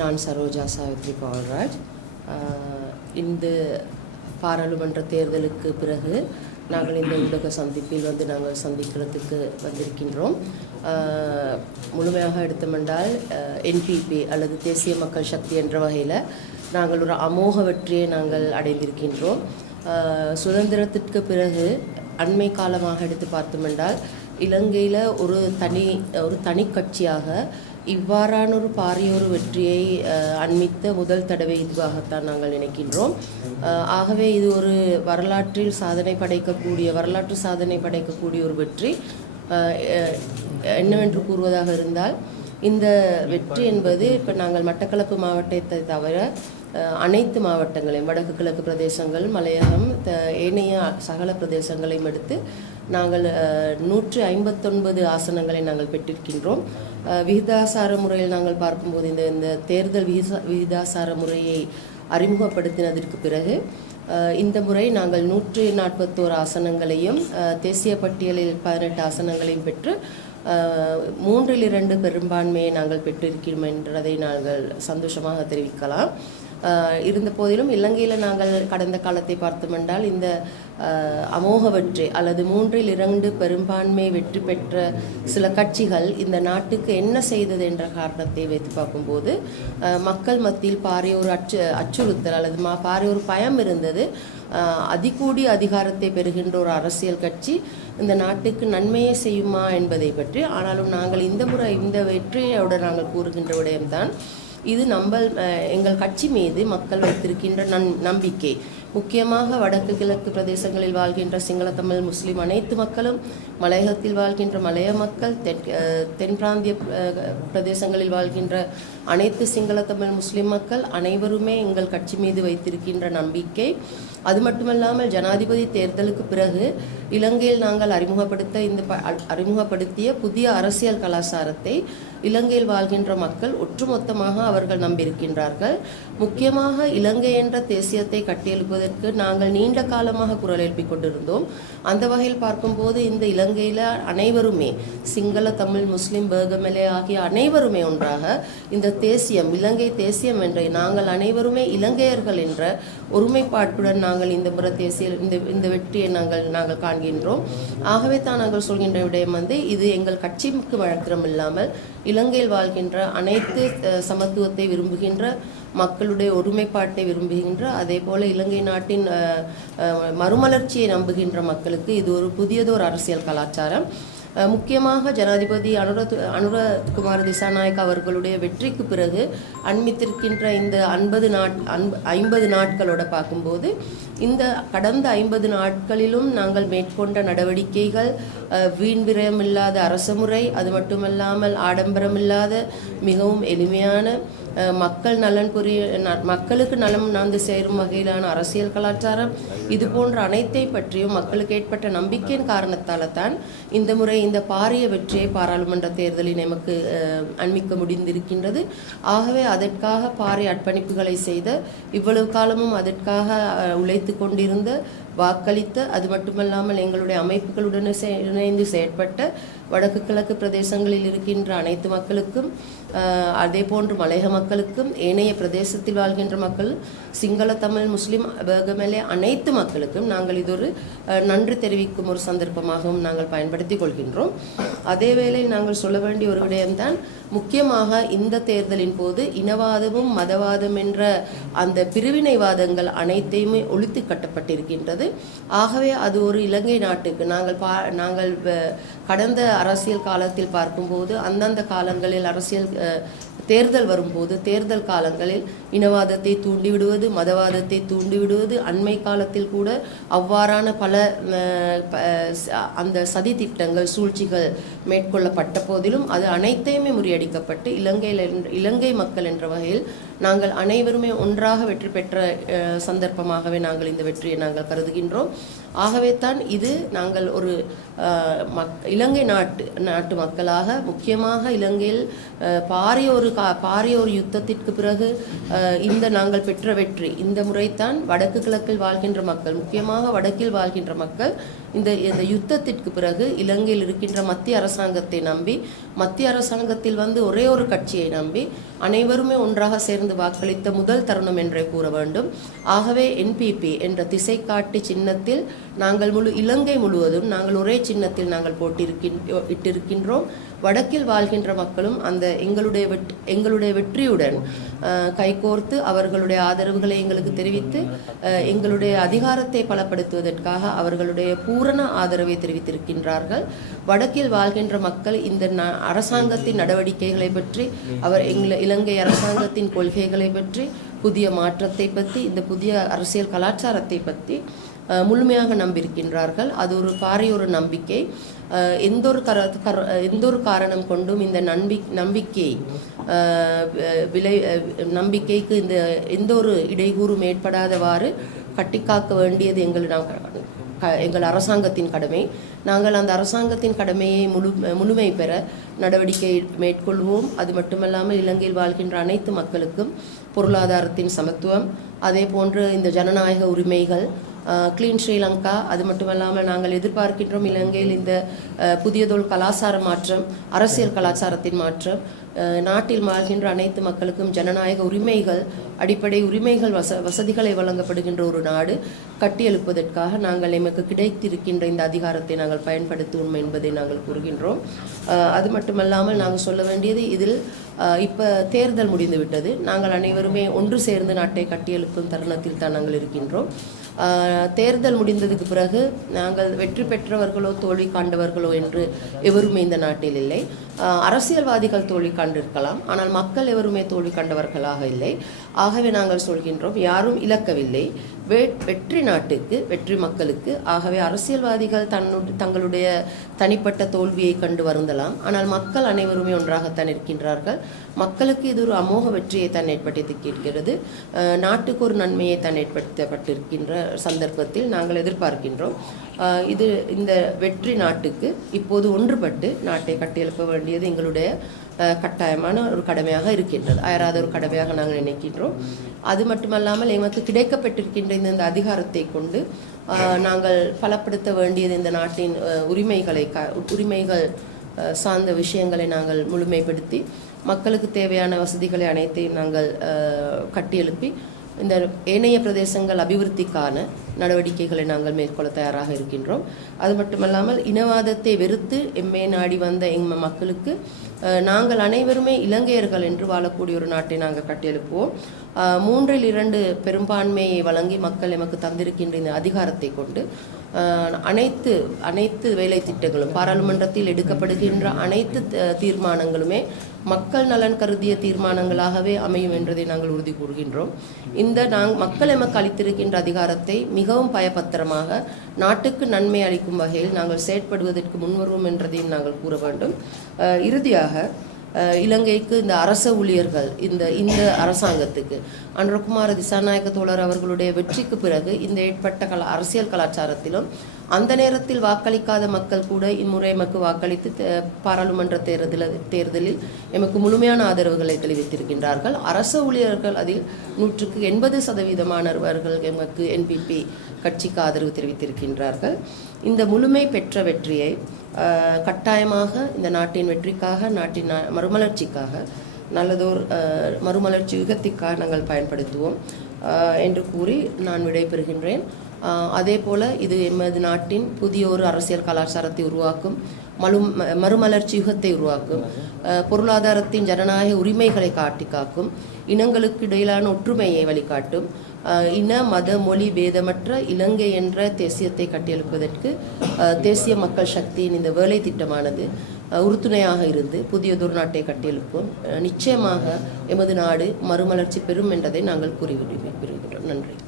நான் சரோஜா சாவித்ரி பவன்ராஜ் இந்த பாராளுமன்ற தேர்தலுக்கு பிறகு நாங்கள் இந்த ஊடக சந்திப்பில் வந்து நாங்கள் சந்திக்கிறதுக்கு வந்திருக்கின்றோம். முழுமையாக எடுத்தமென்றால் என்பிபி அல்லது தேசிய மக்கள் சக்தி என்ற வகையில் நாங்கள் ஒரு அமோக வெற்றியை நாங்கள் அடைந்திருக்கின்றோம். சுதந்திரத்திற்கு பிறகு அண்மை காலமாக எடுத்து பார்த்தோமென்றால் இலங்கையில் ஒரு தனி ஒரு தனி கட்சியாக இவ்வாறானொரு பாரிய ஒரு வெற்றியை அண்மித்த முதல் தடவை இதுவாகத்தான் நாங்கள் நினைக்கின்றோம். ஆகவே இது ஒரு வரலாற்றில் சாதனை படைக்கக்கூடிய வரலாற்று சாதனை படைக்கக்கூடிய ஒரு வெற்றி. என்னவென்று கூறுவதாக இருந்தால் இந்த வெற்றி என்பது இப்போ நாங்கள் மட்டக்களப்பு மாவட்டத்தை தவிர அனைத்து மாவட்டங்களையும் வடக்கு கிழக்கு பிரதேசங்கள் மலையகம் த ஏனைய சகல பிரதேசங்களையும் எடுத்து நாங்கள் நூற்றி நூற்று ஐம்பத்தொன்பது ஆசனங்களை நாங்கள் பெற்றிருக்கின்றோம். விகிதாசார முறையில் நாங்கள் பார்க்கும்போது இந்த இந்த தேர்தல் விகிதா விகிதாசார முறையை அறிமுகப்படுத்தினதற்கு பிறகு இந்த முறை நாங்கள் நூற்றி நாற்பத்தோரு ஆசனங்களையும் தேசிய பட்டியலில் பதினெட்டு ஆசனங்களையும் பெற்று மூன்றில் இரண்டு பெரும்பான்மையை நாங்கள் பெற்றிருக்கிறோம் என்றதை நாங்கள் சந்தோஷமாக தெரிவிக்கலாம். இருந்த போதிலும் இலங்கையில் நாங்கள் கடந்த காலத்தை பார்த்தோமென்றால் இந்த அமோக வெற்றி அல்லது மூன்றில் இரண்டு பெரும்பான்மை வெற்றி பெற்ற சில கட்சிகள் இந்த நாட்டுக்கு என்ன செய்தது என்ற காரணத்தை வைத்து பார்க்கும்போது மக்கள் மத்தியில் பாரிய ஒரு அச்சு அச்சுறுத்தல் அல்லது மா பாரிய ஒரு பயம் இருந்தது. அதிகூடி அதிகாரத்தை பெறுகின்ற ஒரு அரசியல் கட்சி இந்த நாட்டுக்கு நன்மையை செய்யுமா என்பதை பற்றி ஆனாலும் நாங்கள் இந்த முறை இந்த வெற்றியோட நாங்கள் கூறுகின்ற விடயம்தான் இது நம்ம எங்கள் கட்சி மீது மக்கள் வைத்திருக்கின்ற நன் நம்பிக்கை. முக்கியமாக வடக்கு கிழக்கு பிரதேசங்களில் வாழ்கின்ற சிங்கள தமிழ் முஸ்லிம் அனைத்து மக்களும் மலையகத்தில் வாழ்கின்ற மலைய மக்கள் தென் தென் பிராந்திய பிரதேசங்களில் வாழ்கின்ற அனைத்து சிங்கள தமிழ் முஸ்லிம் மக்கள் அனைவருமே எங்கள் கட்சி மீது வைத்திருக்கின்ற நம்பிக்கை. அது மட்டுமல்லாமல் ஜனாதிபதி தேர்தலுக்கு பிறகு இலங்கையில் நாங்கள் அறிமுகப்படுத்த இந்த ப- அறிமுகப்படுத்திய புதிய அரசியல் கலாச்சாரத்தை இலங்கையில் வாழ்கின்ற மக்கள் ஒட்டுமொத்தமாக அவர்கள் நம்பியிருக்கின்றார்கள். முக்கியமாக இலங்கை என்ற தேசியத்தை கட்டியெழுப்பது என்பதற்கு நாங்கள் நீண்ட காலமாக குரல் எழுப்பிக் கொண்டிருந்தோம். அந்த வகையில் பார்க்கும்போது இந்த இலங்கையில் அனைவருமே சிங்கள தமிழ் முஸ்லிம் பேகமலே ஆகிய அனைவருமே ஒன்றாக இந்த தேசியம் இலங்கை தேசியம் என்ற நாங்கள் அனைவருமே இலங்கையர்கள் என்ற ஒருமைப்பாட்டுடன் நாங்கள் இந்த புற தேசிய இந்த இந்த வெற்றியை நாங்கள் நாங்கள் காண்கின்றோம். ஆகவே தான் நாங்கள் சொல்கின்ற விடயம் வந்து இது எங்கள் கட்சிக்கு மாத்திரம் இல்லாமல் இலங்கையில் வாழ்கின்ற அனைத்து சமத்துவத்தை விரும்புகின்ற மக்களுடைய ஒருமைப்பாட்டை விரும்புகின்ற அதே போல இலங்கை நாட்டின் மறுமலர்ச்சியை நம்புகின்ற மக்களுக்கு இது ஒரு புதியதொரு அரசியல் கலாச்சாரம். முக்கியமாக ஜனாதிபதி அனுர அனுரகுமார் திசாநாயக் அவர்களுடைய வெற்றிக்கு பிறகு அண்மித்திருக்கின்ற இந்த ஐம்பது நாட் அன்ப ஐம்பது நாட்களோட பார்க்கும்போது இந்த கடந்த ஐம்பது நாட்களிலும் நாங்கள் மேற்கொண்ட நடவடிக்கைகள் வீண் விரயம் இல்லாத அரசமுறை அது மட்டுமல்லாமல் ஆடம்பரம் இல்லாத மிகவும் எளிமையான மக்கள் நலன் புரிய ந- மக்களுக்கு நலம் நாந்து சேரும் வகையிலான அரசியல் கலாச்சாரம் இது போன்ற அனைத்தை பற்றியும் மக்களுக்கு ஏற்பட்ட நம்பிக்கையின் காரணத்தால தான் இந்த முறை இந்த பாரிய வெற்றியை பாராளுமன்ற தேர்தலில் நமக்கு அஹ், அண்மிக்க முடிந்திருக்கின்றது. ஆகவே அதற்காக பாரிய அர்ப்பணிப்புகளை செய்த இவ்வளவு காலமும் அதற்காக உழைத்து கொண்டிருந்த வாக்களித்த அது மட்டுமல்லாமல் எங்களுடைய அமைப்புகளுடன் சே- இணைந்து செயற்பட்ட வடக்கு கிழக்கு பிரதேசங்களில் இருக்கின்ற அனைத்து மக்களுக்கும் அதே போன்று மலையக மக்களுக்கும் ஏனைய பிரதேசத்தில் வாழ்கின்ற மக்கள் சிங்கள தமிழ் முஸ்லிம் பேகமலே அனைத்து மக்களுக்கும் நாங்கள் இது ஒரு நன்றி தெரிவிக்கும் ஒரு சந்தர்ப்பமாகவும் நாங்கள் பயன்படுத்தி கொள்கின்றோம். அதே நாங்கள் சொல்ல வேண்டிய ஒரு விடயம்தான் முக்கியமாக இந்த தேர்தலின் போது இனவாதமும் மதவாதம் என்ற அந்த பிரிவினைவாதங்கள் அனைத்தையுமே ஒழித்து கட்டப்பட்டிருக்கின்றது. ஆகவே அது ஒரு இலங்கை நாட்டுக்கு. நாங்கள் பா நாங்கள் கடந்த அரசியல் காலத்தில் பார்க்கும்போது அந்தந்த காலங்களில் அரசியல் தேர்தல் வரும்போது தேர்தல் காலங்களில் இனவாதத்தை தூண்டிவிடுவது மதவாதத்தை தூண்டிவிடுவது அண்மை காலத்தில் கூட அவ்வாறான பல அந்த சதி திட்டங்கள் சூழ்ச்சிகள் மேற்கொள்ளப்பட்ட போதிலும் அது அனைத்தையுமே முறியடிக்கப்பட்டு இலங்கையில் இலங்கை மக்கள் என்ற வகையில் நாங்கள் அனைவருமே ஒன்றாக வெற்றி பெற்ற சந்தர்ப்பமாகவே நாங்கள் இந்த வெற்றியை நாங்கள் கருதுகின்றோம். ஆகவே தான் இது நாங்கள் ஒரு மக் இலங்கை நாட்டு நாட்டு மக்களாக முக்கியமாக இலங்கையில் பாரிய ஒரு கா பாரிய ஒரு யுத்தத்திற்கு பிறகு இந்த நாங்கள் பெற்ற வெற்றி இந்த முறைத்தான் வடக்கு கிழக்கில் வாழ்கின்ற மக்கள் முக்கியமாக வடக்கில் வாழ்கின்ற மக்கள் இந்த இந்த யுத்தத்திற்கு பிறகு இலங்கையில் இருக்கின்ற மத்திய அரசாங்கத்தை நம்பி மத்திய அரசாங்கத்தில் வந்து ஒரே ஒரு கட்சியை நம்பி அனைவருமே ஒன்றாக சேர்ந்து வாக்களித்த முதல் தருணம் என்றே கூற வேண்டும். ஆகவே என்பிபி என்ற திசை காட்டி சின்னத்தில் நாங்கள் முழு இலங்கை முழுவதும் நாங்கள் ஒரே சின்னத்தில் நாங்கள் போட்டிருக்கின் இட்டிருக்கின்றோம். வடக்கில் வாழ்கின்ற மக்களும் அந்த எங்களுடைய வெட் எங்களுடைய வெற்றியுடன் கைகோர்த்து அவர்களுடைய ஆதரவுகளை எங்களுக்கு தெரிவித்து எங்களுடைய அதிகாரத்தை பலப்படுத்துவதற்காக அவர்களுடைய பூரண ஆதரவை தெரிவித்திருக்கின்றார்கள். வடக்கில் வாழ்கின்ற மக்கள் இந்த ந- அரசாங்கத்தின் நடவடிக்கைகளை பற்றி அவர் இலங்கை அரசாங்கத்தின் கொள்கைகளை பற்றி புதிய மாற்றத்தை பற்றி இந்த புதிய அரசியல் கலாச்சாரத்தை பற்றி முழுமையாக நம்பியிருக்கின்றார்கள். அது ஒரு பாரிய ஒரு நம்பிக்கை. எந்த ஒரு கர கர எந்த ஒரு காரணம் கொண்டும் இந்த நம்பி நம்பிக்கை விலை நம்பிக்கைக்கு இந்த எந்த ஒரு இடையூறும் ஏற்படாதவாறு கட்டிக்காக்க வேண்டியது எங்கள் நாம் க- எங்கள் அரசாங்கத்தின் கடமை. நாங்கள் அந்த அரசாங்கத்தின் கடமையை முழு முழுமை பெற நடவடிக்கை மேற்கொள்வோம். அது மட்டுமல்லாமல் இலங்கையில் வாழ்கின்ற அனைத்து மக்களுக்கும் பொருளாதாரத்தின் சமத்துவம் அதே போன்று இந்த ஜனநாயக உரிமைகள் கிளீன் ஸ்ரீலங்கா. அது மட்டுமல்லாமல் நாங்கள் எதிர்பார்க்கின்றோம் இலங்கையில் இந்த புதியதொல் புதியதொரு கலாச்சார மாற்றம் அரசியல் கலாச்சாரத்தின் மாற்றம். நாட்டில் வாழ்கின்ற அனைத்து மக்களுக்கும் ஜனநாயக உரிமைகள் அடிப்படை உரிமைகள் வச வசதிகளை வழங்கப்படுகின்ற ஒரு நாடு. கட்டியெழுப்பதற்காக நாங்கள் எமக்கு கிடைத்திருக்கின்ற இந்த அதிகாரத்தை நாங்கள் பயன்படுத்துவோம் என்பதை நாங்கள் கூறுகின்றோம். அது மட்டுமல்லாமல் நாங்கள் சொல்ல வேண்டியது இதில் இப்போ தேர்தல் முடிந்துவிட்டது. நாங்கள் அனைவருமே ஒன்று சேர்ந்து நாட்டை கட்டியெழுப்பும் தருணத்தில் தான் நாங்கள் இருக்கின்றோம். தேர்தல் முடிந்ததுக்கு பிறகு நாங்கள் வெற்றி பெற்றவர்களோ தோல்வி காண்டவர்களோ என்று எவருமே இந்த நாட்டில் இல்லை. அரசியல்வாதிகள் தோல்வி கண்டிருக்கலாம் ஆனால் மக்கள் எவருமே தோல்வி கண்டவர்களாக இல்லை. ஆகவே நாங்கள் சொல்கின்றோம் யாரும் இழக்கவில்லை. வெ- வெற்றி நாட்டுக்கு வெற்றி மக்களுக்கு ஆகவே அரசியல்வாதிகள் தன்னு தங்களுடைய தனிப்பட்ட தோல்வியை கண்டு வருந்தலாம். ஆனால் மக்கள் அனைவருமே ஒன்றாகத்தான் இருக்கின்றார்கள் மக்களுக்கு இது ஒரு அமோக வெற்றியை தான் ஏற்படுத்தி கேட்கிறது நாட்டுக்கு ஒரு நன்மையை தான் ஏற்படுத்தப்பட்டிருக்கின்ற சந்தர்ப்பத்தில் நாங்கள் எதிர்பார்க்கின்றோம். இது இந்த வெற்றி நாட்டுக்கு இப்போது ஒன்றுபட்டு நாட்டை கட்டியெழுப்ப வேண்டியது எங்களுடைய கட்டாயமான ஒரு கடமையாக இருக்கின்றது. அயராத ஒரு கடமையாக நாங்கள் நினைக்கின்றோம். அது மட்டுமல்லாமல் எமக்கு கிடைக்கப்பட்டிருக்கின்ற இந்த இந்த அதிகாரத்தை கொண்டு நாங்கள் பலப்படுத்த வேண்டியது இந்த நாட்டின் உரிமைகளை க உரிமைகள் சார்ந்த விஷயங்களை நாங்கள் முழுமைப்படுத்தி மக்களுக்கு தேவையான வசதிகளை அனைத்தையும் நாங்கள் கட்டியெழுப்பி இந்த ஏனைய பிரதேசங்கள் அபிவிருத்திக்கான நடவடிக்கைகளை நாங்கள் மேற்கொள்ள தயாராக இருக்கின்றோம். அது மட்டுமல்லாமல் இனவாதத்தை வெறுத்து எம்மே நாடி வந்த எம் மக்களுக்கு நாங்கள் அனைவருமே இலங்கையர்கள் என்று வாழக்கூடிய ஒரு நாட்டை நாங்கள் கட்டியெழுப்புவோம். மூன்றில் இரண்டு பெரும்பான்மையை வழங்கி மக்கள் எமக்கு தந்திருக்கின்ற இந்த அதிகாரத்தை கொண்டு அனைத்து அனைத்து வேலை திட்டங்களும் பாராளுமன்றத்தில் எடுக்கப்படுகின்ற அனைத்து தீர்மானங்களுமே மக்கள் நலன் கருதிய தீர்மானங்களாகவே அமையும் என்றதை நாங்கள் உறுதி கூறுகின்றோம். இந்த நாங் மக்கள் எமக்கு அளித்திருக்கின்ற அதிகாரத்தை மிகவும் பயபத்திரமாக நாட்டுக்கு நன்மை அளிக்கும் வகையில் நாங்கள் செயற்படுவதற்கு முன்வருவோம் என்றதையும் நாங்கள் கூற வேண்டும். இறுதியாக இலங்கைக்கு இந்த அரச ஊழியர்கள் இந்த இந்த அரசாங்கத்துக்கு. அன்றகுமார திசாநாயக்க தோழர் அவர்களுடைய வெற்றிக்கு பிறகு இந்த ஏற்பட்ட கலா அரசியல் கலாச்சாரத்திலும் அந்த நேரத்தில் வாக்களிக்காத மக்கள் கூட இம்முறை எமக்கு வாக்களித்து தே- பாராளுமன்ற தேர்தலில் தேர்தலில் எமக்கு முழுமையான ஆதரவுகளை தெரிவித்திருக்கின்றார்கள். அரசு ஊழியர்கள் அதில் நூற்றுக்கு எண்பது சதவீதமானவர்கள் எமக்கு என்பிபி கட்சிக்கு ஆதரவு தெரிவித்திருக்கின்றார்கள். இந்த முழுமை பெற்ற வெற்றியை கட்டாயமாக இந்த நாட்டின் வெற்றிக்காக நாட்டின் மறுமலர்ச்சிக்காக நல்லதோர் மறுமலர்ச்சி யுகத்திற்காக நாங்கள் பயன்படுத்துவோம் என்று கூறி நான் விடைபெறுகின்றேன். அதே போல் இது எமது நாட்டின் புதிய ஒரு அரசியல் கலாச்சாரத்தை உருவாக்கும் மலு மறுமலர்ச்சி யுகத்தை உருவாக்கும் பொருளாதாரத்தின் ஜனநாயக உரிமைகளை காட்டி காக்கும் இனங்களுக்கு இடையிலான ஒற்றுமையை வழிகாட்டும் இன மத மொழி பேதமற்ற இலங்கை என்ற தேசியத்தை கட்டியெழுப்பதற்கு தேசிய மக்கள் சக்தியின் இந்த வேலை திட்டமானது உறுதுணையாக இருந்து புதியதொரு நாட்டை கட்டியெழுப்பும். நிச்சயமாக எமது நாடு மறுமலர்ச்சி பெறும் என்றதை நாங்கள் கூறி விரும்புகிறோம் நன்றி.